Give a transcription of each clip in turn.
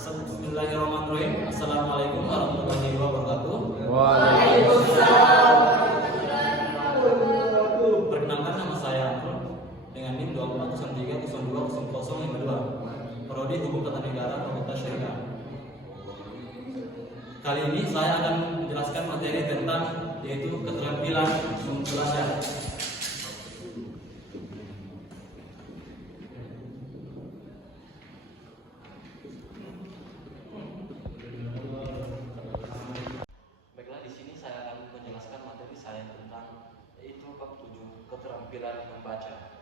Bismillahirrahmanirrahim. Assalamualaikum warahmatullahi wabarakatuh. Waalaikumsalam. Perkenalkan, nama saya Amrul dengan NIM 2403020052, Prodi Hukum Tata Negara Fakultas Syariah. Kali ini saya akan menjelaskan materi tentang yaitu keterampilan membaca. Baiklah, di sini saya akan menjelaskan materi saya tentang yaitu bab 7, keterampilan membaca.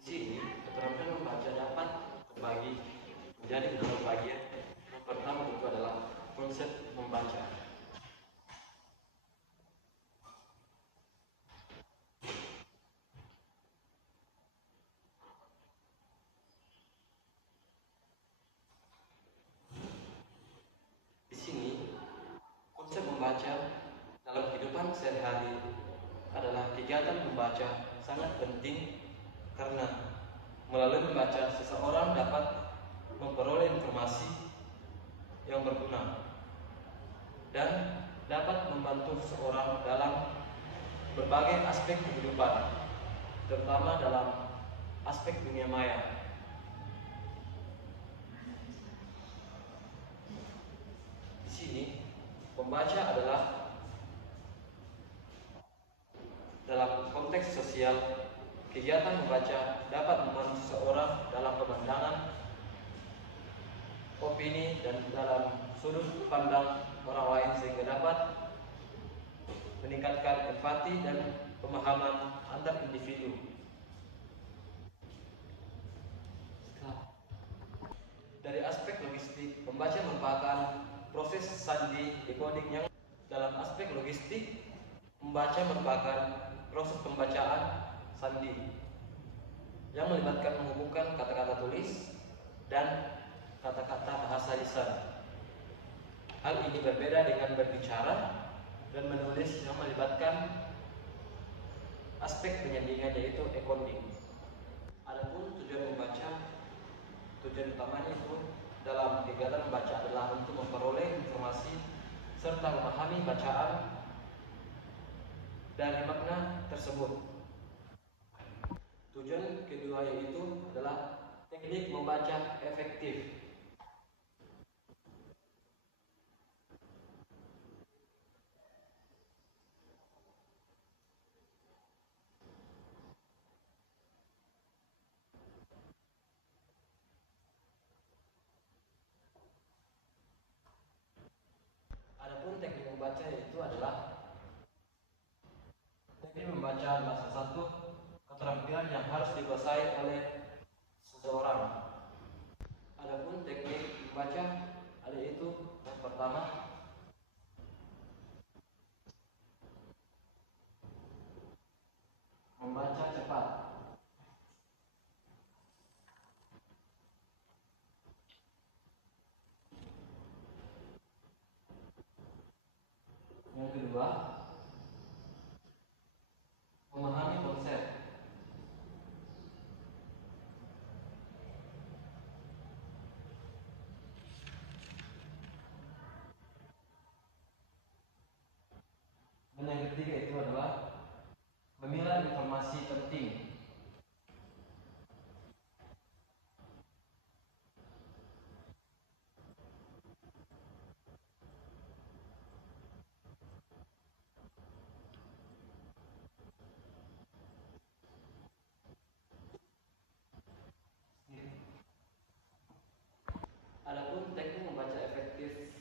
Di sini keterampilan membaca dapat terbagi menjadi beberapa bagian. Yang pertama itu adalah konsep membaca. Di sini konsep membaca dalam kehidupan sehari-hari adalah kegiatan membaca sangat penting karena melalui membaca seseorang dapat memperoleh informasi yang berguna dan dapat membantu seseorang dalam berbagai aspek kehidupan, terutama dalam aspek dunia maya. Di sini membaca adalah dalam konteks sosial. Kegiatan membaca dapat membantu seseorang dalam pemandangan, opini, dan dalam sudut pandang orang lain sehingga dapat meningkatkan empati dan pemahaman antar individu. Dari aspek logistik, membaca merupakan proses sandi decoding yang dalam aspek logistik, membaca merupakan proses pembacaan sandi yang melibatkan menghubungkan kata-kata tulis dan kata-kata bahasa lisan. Hal ini berbeda dengan berbicara dan menulis yang melibatkan aspek penyandingan yaitu encoding. Adapun tujuan membaca, tujuan utamanya itu dalam kegiatan membaca adalah untuk memperoleh informasi serta memahami bacaan dari makna tersebut. Tujuan kedua yaitu adalah teknik membaca efektif. Adapun teknik membaca itu adalah teknik membaca adalah salah satu keterampilan yang harus dikuasai oleh seseorang. Adapun teknik membaca ada itu yang pertama membaca cepat. Yang kedua, memahami konsep. Dan yang ketiga itu adalah memilah informasi penting. Adapun teknik membaca efektif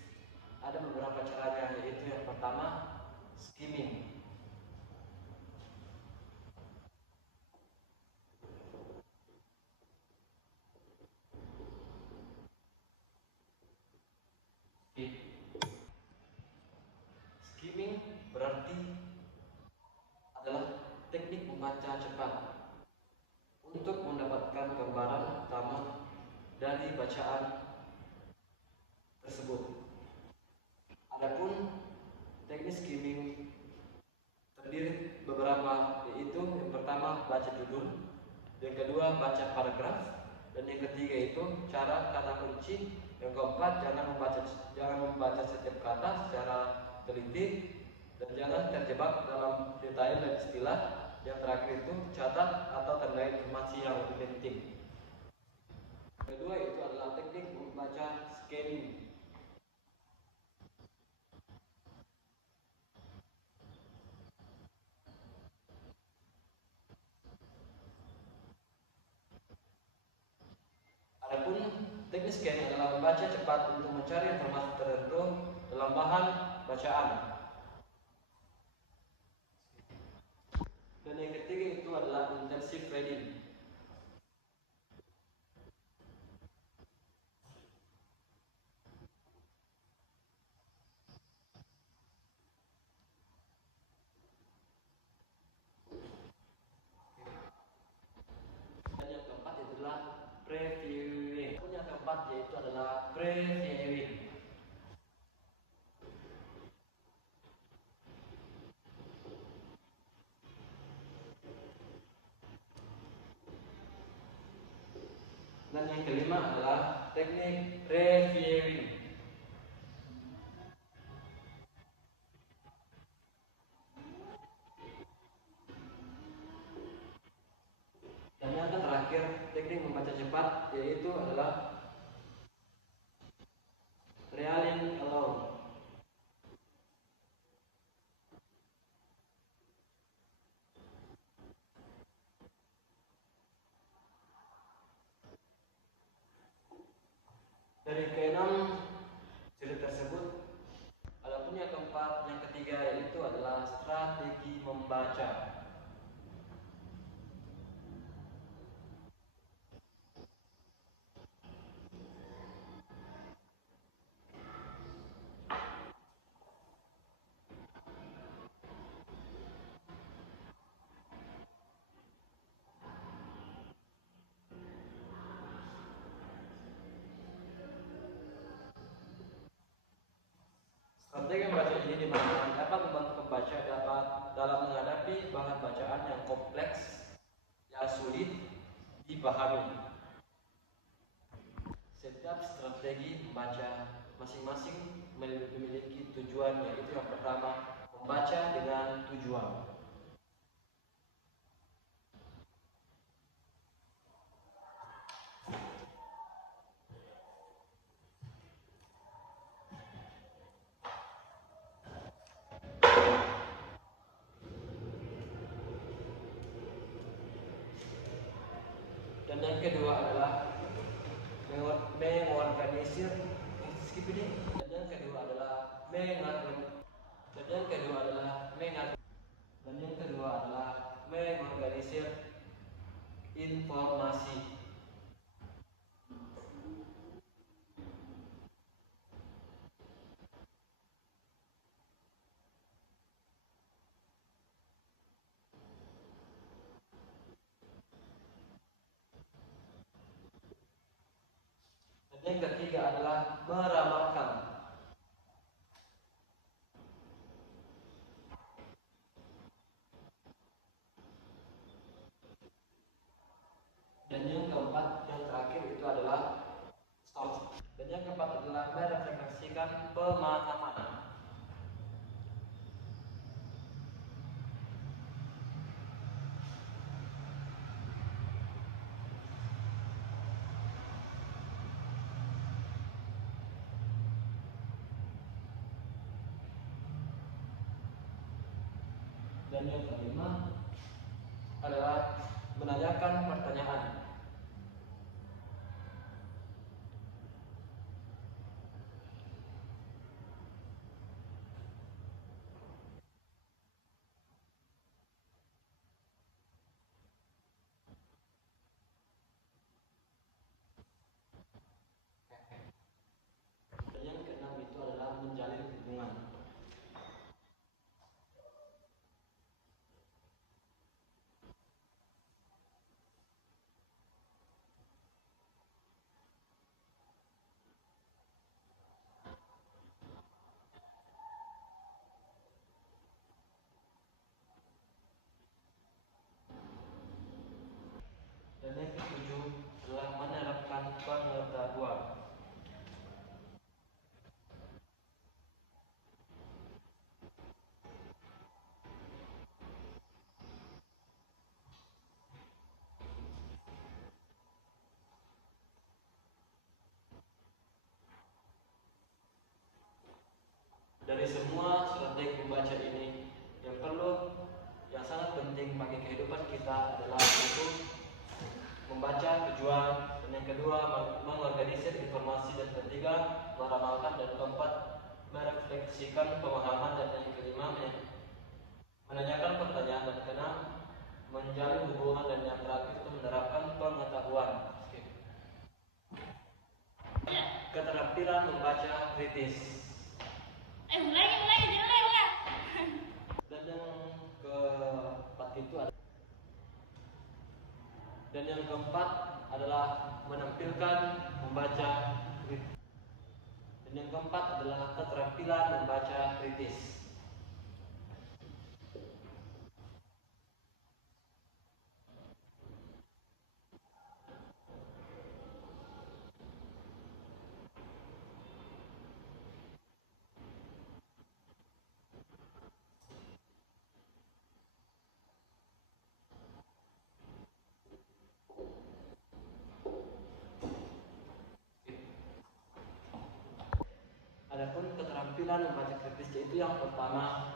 ada beberapa caranya, yaitu yang pertama skimming. cepat untuk mendapatkan gambaran utama dari bacaan tersebut. Adapun teknik skimming terdiri beberapa, yaitu yang pertama baca judul, yang kedua baca paragraf, dan yang ketiga itu cara kata kunci, yang keempat jangan membaca setiap kata secara teliti, dan jangan terjebak dalam detail dan istilah. Yang terakhir itu catat atau tandai informasi yang lebih penting. Kedua itu adalah teknik membaca scanning. Adapun teknik scanning adalah membaca cepat untuk mencari informasi tertentu dalam bahan bacaan. Dan yang ketiga itu adalah intensive reading. Dan yang keempat itu adalah previewing. Yang keempat yaitu adalah previewing. Dan yang kelima adalah teknik reviewing. Dan yang terakhir teknik membaca cepat yaitu adalah reading alone. Dari keenam ciri tersebut, adapun yang keempat, yang ketiga yaitu adalah strategi membaca. Strategi membaca ini dimana dapat membantu pembaca dalam menghadapi bahan bacaan yang kompleks, yang sulit dipahami. Setiap strategi membaca masing-masing memiliki tujuan, yaitu yang pertama membaca dengan tujuan. Dan yang kedua adalah mengorganisir. Dan yang kedua adalah mengorganisir informasi. Dan yang ketiga adalah meramalkan. Dan yang keempat, yang terakhir itu adalah stop. Dan yang keempat adalah merefleksikan pemahaman. Dan yang kelima adalah menanyakan pertanyaan. Dan yang keenam itu adalah menjalin hubungan. semua strategi membaca ini yang sangat penting bagi kehidupan kita adalah satu, membaca tujuan, dan yang kedua mengorganisir informasi, dan ketiga meramalkan, dan keempat merefleksikan pemahaman, dan yang kelima menanyakan pertanyaan, dan keenam menjalin hubungan, dan yang terakhir itu menerapkan pengetahuan. Keterampilan membaca kritis. Dan yang keempat adalah menampilkan membaca kritis. Dan yang keempat adalah keterampilan membaca kritis. Adapun keterampilan membaca kritis yaitu yang pertama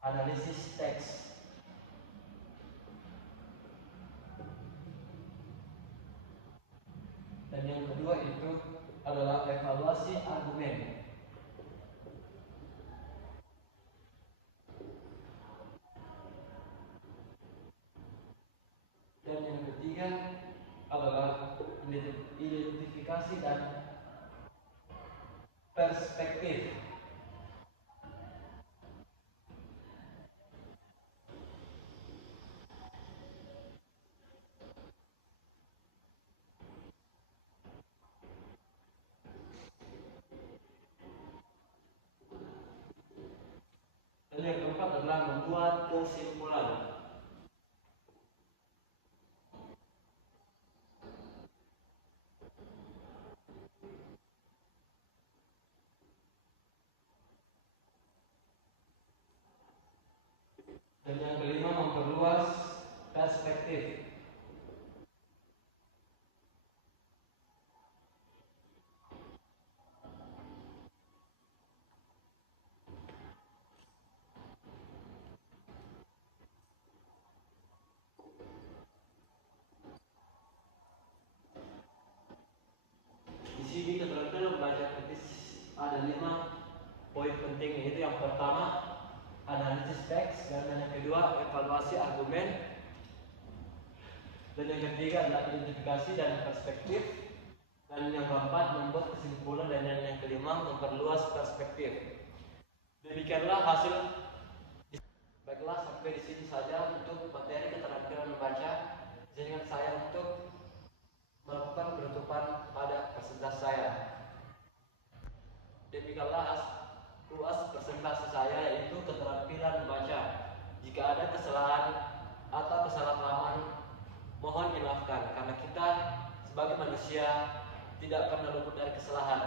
analisis teks. Dan yang kedua itu adalah evaluasi argumen. Dan yang ketiga adalah identifikasi dan perspektif. Dan yang keempat adalah membuat kesimpulan. Dan yang kelima memperluas perspektif. Di sini keterampilan membaca kritis ada 5 poin penting, yaitu yang pertama analisis teks, dan yang kedua evaluasi argumen, dan yang ketiga adalah identifikasi dan perspektif, dan yang keempat membuat kesimpulan, dan yang kelima memperluas perspektif. Demikianlah hasil. Baiklah, sampai di sini saja untuk materi keterampilan membaca. Izinkan saya untuk melakukan penutupan pada presentasi saya. Demikianlah luas presentasi saya, yaitu keterampilan membaca. Jika ada kesalahan atau kesalahpahaman, mohon dimaafkan karena kita sebagai manusia tidak pernah luput dari kesalahan.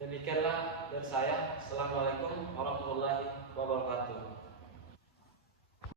Demikianlah dari saya. Assalamualaikum warahmatullahi wabarakatuh.